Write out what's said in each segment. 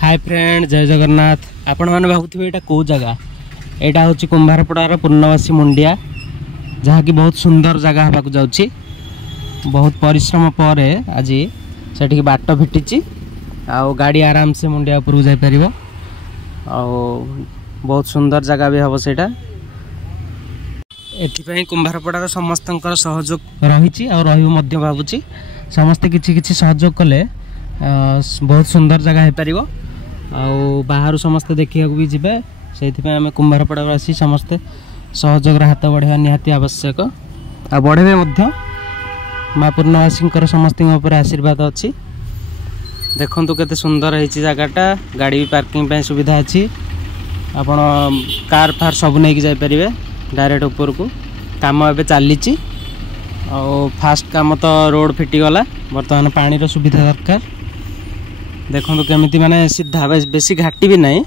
Hi friend, जय जगन्नाथ। आपण मैंने भावुवे यहाँ कौ जगह, यहाँ हूँ कुंभारपड़ार पूर्णवासी मुंडिया, जहाँकि बहुत सुंदर जगह हाँक जाऊँगी। बहुत परिश्रम पर आज से बाट फिटी गाड़ी आराम से मुंडिया उपरକୁ जापर। बहुत सुंदर जगह भी हम से एपाई कुंभारपड़ार समस्त सहयोग रही भावुची समस्ते किसी सहयोग कले बहुत सुंदर जगह हो पार। बाहर समस्ते देखा भी जी से आम कुंभारपड़ा आसी समस्ते सहयोग हाथ बढ़ावा निहाती आवश्यक। बढ़े माँ पूर्णवासी समस्त आशीर्वाद अच्छी। देखु केते सुंदर है जगहटा, गाड़ी भी पार्किंग सुविधा अच्छी। आपण कार फार सब नहीं जापर डायरेक्ट ऊपर को। काम एवं चली फास्ट काम तो रोड फिटीगला, बर्तमान पानी सुविधा दरकार। देखो केमिति माने सीधा बेसी घाटी भी नहीं,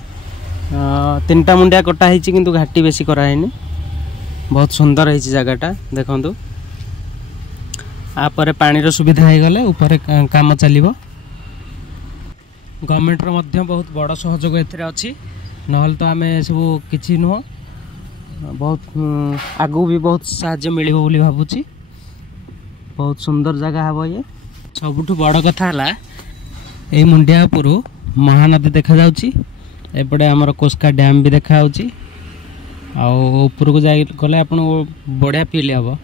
3टा मुंडिया कटा है किंतु घाटी बेसी कराइनी। बहुत सुंदर है जगहटा। देखो आपर पानी सुविधा हो गले ऊपर काम चलो। गवर्नमेंट बहुत बड़ सहयोग अच्छी, नहल तो आम सब किसी नुह। बहुत आगू भी बहुत साहाय्य मिल भावुची। बहुत सुंदर जगह हम ये। सबुठ बड़ कथा है यही मुंडिया उपर महानदी देखा जाउची। एपटे आमर कोस्का डैम भी देखा जाउची। ऊपर को जाए गले आप बढ़िया फील हम।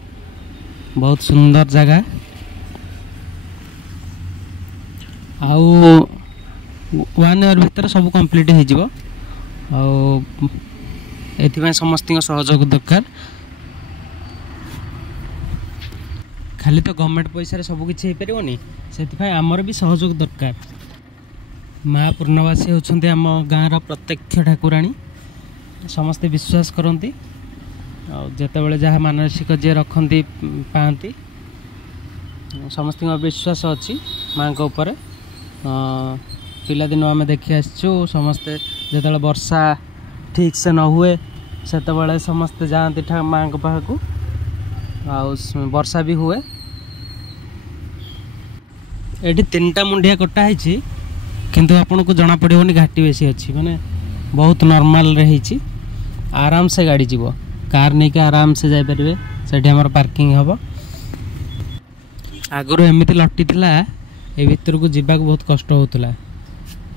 बहुत सुंदर जगह। आउ 1 ईयर भितर सब कंप्लीट हो। समस्त सहयोग दरकार। खाली तो गवर्नमेंट पैसा सब किसी हो पारनी, से आमर भी सहयोग दरकार। माँ पूर्णवासी होती आम गाँव प्रत्यक्ष ठाकुराणी। समस्ते विश्वास करती जिते जहाँ मानसिक जी रखती पाती। समस्त विश्वास अच्छी माँ को ऊपर। पिलादिन आम देखी आसचु समस्ते जो वर्षा ठीक से न हुए से समस्ते जाती माँ को पाखु। वर्षा भी हुए। ये 3टा मुंडिया कटा है किंतु आपन को जना पड़ोनी घाटी बेसी अच्छी। माने बहुत नॉर्मल रही। आराम से गाड़ी जीव, कार नहीं के आराम से जाई परिबे। सेठी हमर पार्किंग हबो। आगरो एमिति लट्टी थिला, ए भीतर को जीवा को बहुत कष्ट होतला।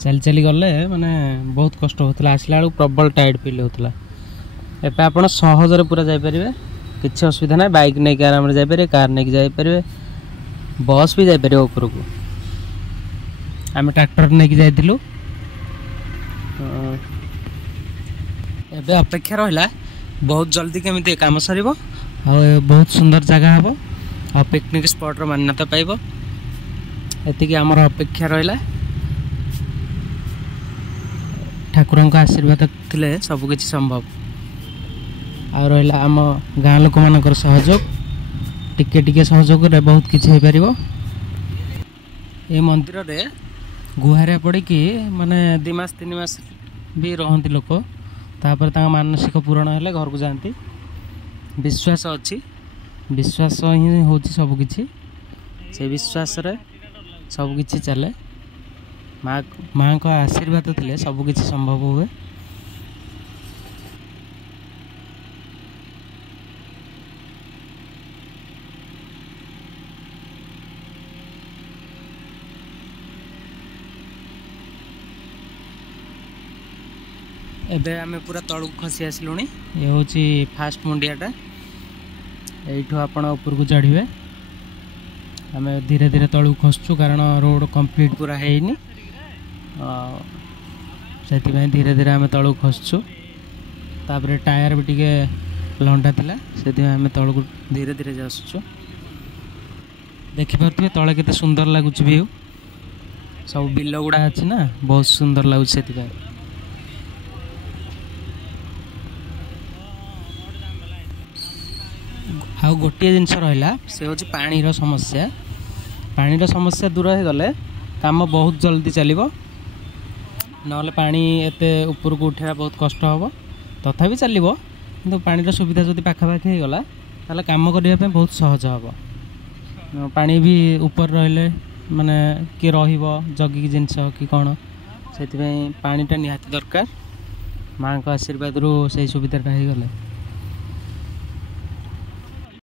चल चली गले माने बहुत कष्ट होतला। आसला बेलू प्रबल टायर्ड फील होतला। एपे आपण सहजरे पूरा जाई परिबे, किछि असुविधा ना। बाइक नहीं के आराम रे जाई परिबे, कार नहीं के जाई परिबे, बस भी जाई परिबे ऊपर को। आम ट्रैक्टर नहीं कि जाइलु। एबे अपेक्षा रहा बहुत जल्दी केमिति काम सरिबो। बहुत सुंदर जगह हम और पिकनिक स्पॉट रो मान्यता पाइबो। एतिकी आमर अपेक्षा रहा। ठाकुर का आशीर्वाद थिले सब किछि संभव। और रहा आम गाँ लोक मानकर सहयोग। टिके टिके सहयोग रे बहुत किछि हो पारिबो। ए मंदिर रे गुहारिया पड़ी कि माने 2 मास 3 मास भी रहती लोक। तापर मानसिक पूरण हेले घर को जाती। विश्वास अच्छी, विश्वास ही हूँ सब किछि। से विश्वास रे सब किछि चले। माँ का आशीर्वाद थिले सब किछि संभव हुए। एबे आमे पूरा तलू खसी आसलुनी। ये हूँ फास्ट मुंडियाटा। यू आप ऊपर को चढ़े। आम धीरे धीरे तलू खसचु कारण रोड कंप्लीट पूरा है। से धीरे धीरे आम तलू खसचु। तापर टायर भी टिके लंडा थिला, से आम तलू धीरे धीरे आसुचु। देखिपे तले केते सुंदर लगुच व्यू। सब बिल गुड़ा अच्छी ना, बहुत सुंदर लगुच। से आउ गोटे जिनस रहा से हूँ पानीर समस्या। पानीर समस्या दूर हो गले काम बहुत जल्दी चलो। ना पानी एते ऊपर को उठा बहुत कष्ट हम। तथापि चलो कि पानीर सुविधा जब पाखापाखि हो गला ताले काम करने बहुत सहज हम। पानी भी ऊपर रहिले माने कि रहिबो जगिक जिनस कि कौन ସେଥିପାଇଁ ପାଣିଟା ନିହାତି ଦରକାର। ମାଆଙ୍କ ଆଶୀର୍ବାଦରୁ ସେଇ ସୁବିଧାଟା ହେଇଗଲେ